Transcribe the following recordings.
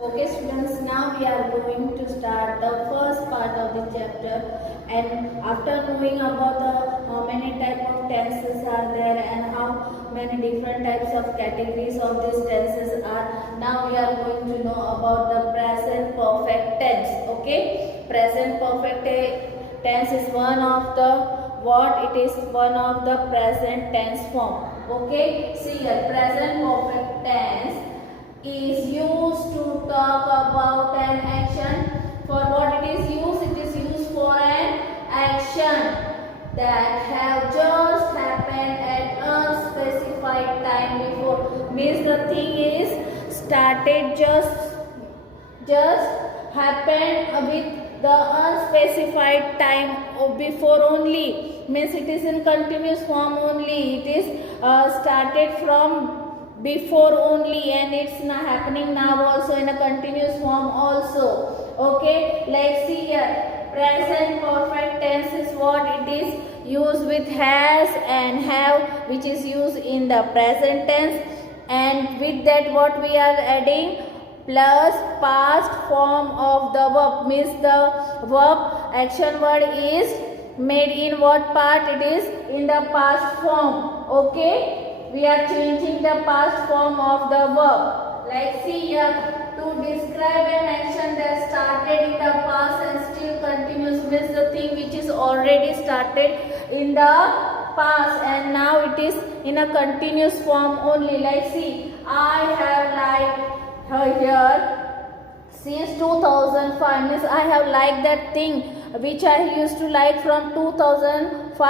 Okay students, now we are going to start the first part of the chapter, and after knowing about the how many type of tenses are there and how many different types of categories of these tenses are, now we are going to know about the present perfect tense. Okay, present perfect tense is one of the one of the present tense form. Okay, see here, present perfect tense is used to talk about an action. For what it is used? It is used for an action that have just happened at a specified time before. Means the thing is started just happened with the unspecified time before only. Means it is in continuous form only. It is started from before only, and it's not happening now also in a continuous form also. Okay, like see here, present perfect tense is what it is used with has and have, which is used in the present tense, and with that what we are adding, plus past form of the verb. Means the verb action word is made in what part? It is in the past form. Okay, we are changing the past form of the verb. Like see here, to describe an action that started in the past and still continues. Means the thing which is already started in the past and now it is in a continuous form only. Like see, I have liked her here since 2005. Means I have liked that thing which I used to like from 2005,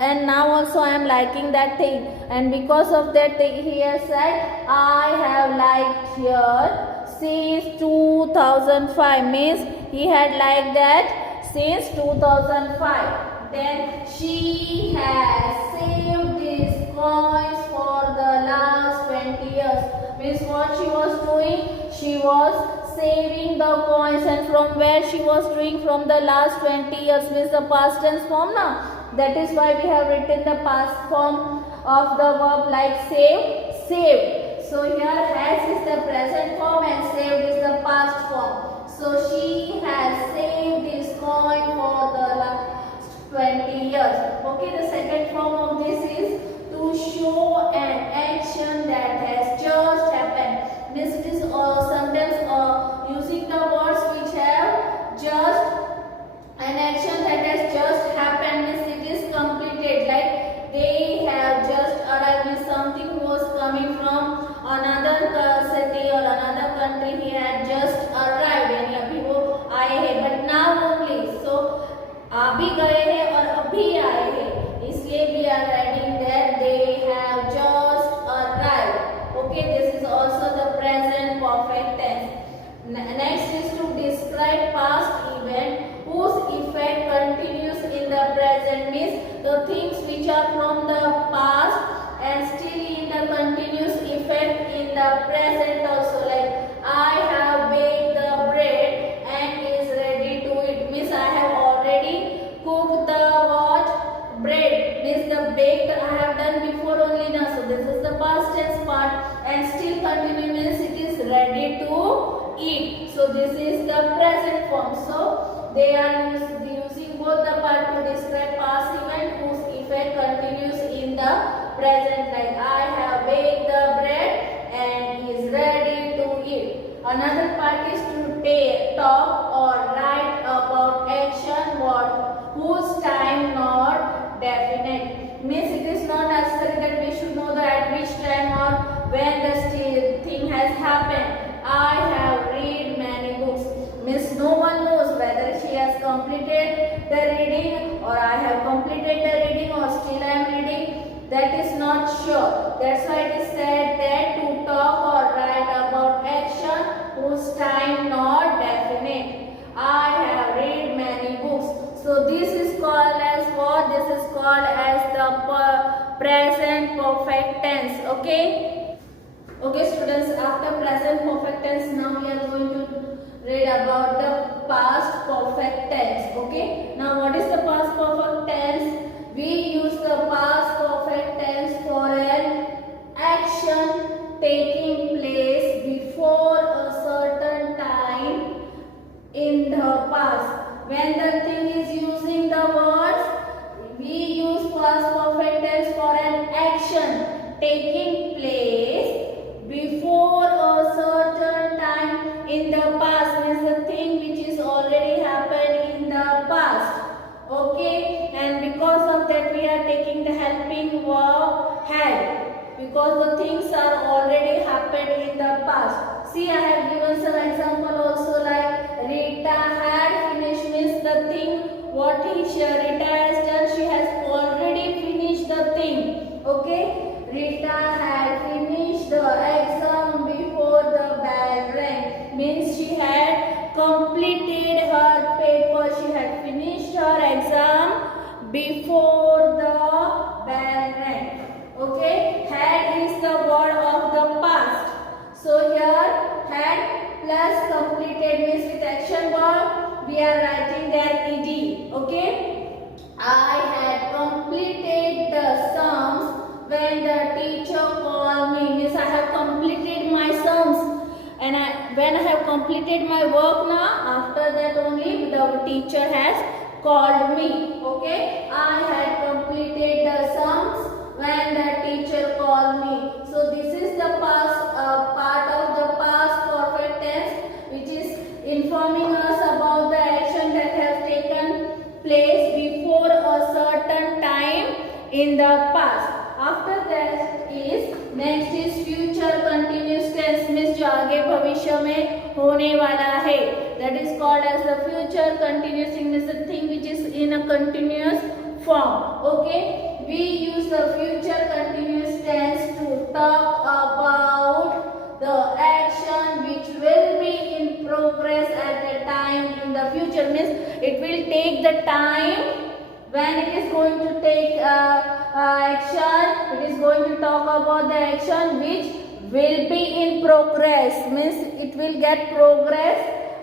and now also I am liking that thing, and because of that he has said I have liked here since 2005. Means he had liked that since 2005. Then she has saved these coins for the last 20 years. Means what she was doing? She was saving the coins, and from where she was doing? From the last 20 years. Means the past tense form now. That is why we have written the past form of the verb like save, saved. So here has is the present form and saved is the past form. So she has saved this coin for the last 20 years. Okay, the second form of this is to show an action that has just happened. Means it is sometimes using the words which have just an action that has just happened. Means it is completed. Like they have just arrived. Means something was coming from another city or another country. He had just arrived and अभी वो आए हैं, but now only. So अभी गए हैं और अभी आए हैं, इसलिए we are adding that they have just arrived. Okay, this is also the present perfect tense. Next is to describe past event whose effect continues in the present. Means the things which are from the past and still in the continuous effect in the present also. Like I have baked the bread and is ready to eat. Means I have already cooked the what? Bread. Means the baked I have done before only now. So this is the past tense part, and still continue means it is ready to eat. So this is the present form. So they are using both the part to describe past event whose effect continues in the present. Like I have baked the bread and is ready to eat. Another part is to talk or write about action whose time not definite. Means it is not necessary that we should know that at which time or when the thing has happened. I have read many books. Means no one knows whether she has completed the reading or I have completed the reading or still I am reading. That is not sure. That's why it is said that to talk or write about action whose time not definite. I have read many books. So this is called as what? This is called as the present perfect tense. Okay. Okay students, after present perfect tense, now we are going to read about the past perfect tense. Okay. Now what is the past perfect tense? We use the past perfect tense for an action taking place before a certain taking place before a certain time in the past means the thing which is already happened in the past. Okay, and because of that we are taking the helping verb had, because the things are already happened in the past. See, I have given some example also, like Rita had finished means the thing what Rita has done, she has already finished the thing. Okay, Rita had finished the exam before the bell rang means she had completed her paper, she had finished her exam before the bell rang. Okay, had is the word of the past. So here had plus completed means with action verb we are writing there ed. Okay, I had completed the sums when the teacher called me means I have completed my sums, and when I have completed my work now, after that only the teacher has called me. Okay, I had completed the sums when the teacher called me. So this is the past part of the past perfect tense, which is informing us about the action that has taken place before a certain time in the past. After that is next is future continuous tense means जो आगे भविष्य में होने वाला है, that is called as the future continuous means the thing which is in a continuous form. Okay, we use the future continuous tense to talk about the action which will be in progress at the time in the future means it will take the time when it is going to take action. It is going to talk about the action which will be in progress means it will get progress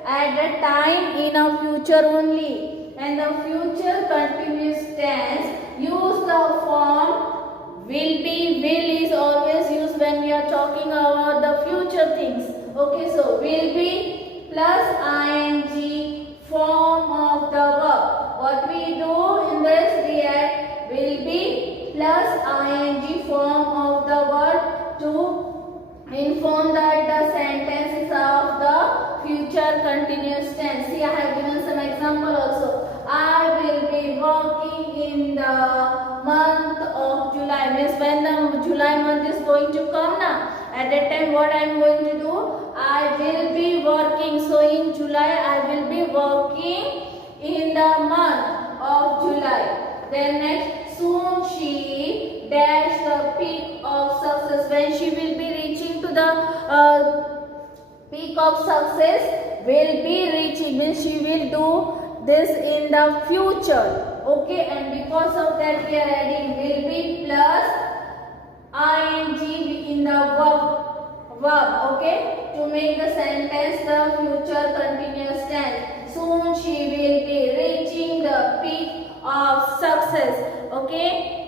at the time in a future only. And the future continuous tense use the form will be. Will is always used when we are talking about the future things. Okay, so will be plus ing form of the verb. What we do in this, we add will be plus ing form of the verb to inform that the sentence is of the future continuous tense. See, I have given some example also. I will be working in the month of July means when the July month is going to come now, at that time what I am going to do, I will be working. So in July I will be working in the month of July. Then next, soon she dash the peak of success. When she will be reaching to the peak of success, will be reaching means she will do this in the future. Okay, and because of that we are adding will be plus ing in the verb. Okay, to make the sentence the future continuous tense. Soon she will be reaching the peak of success. Okay.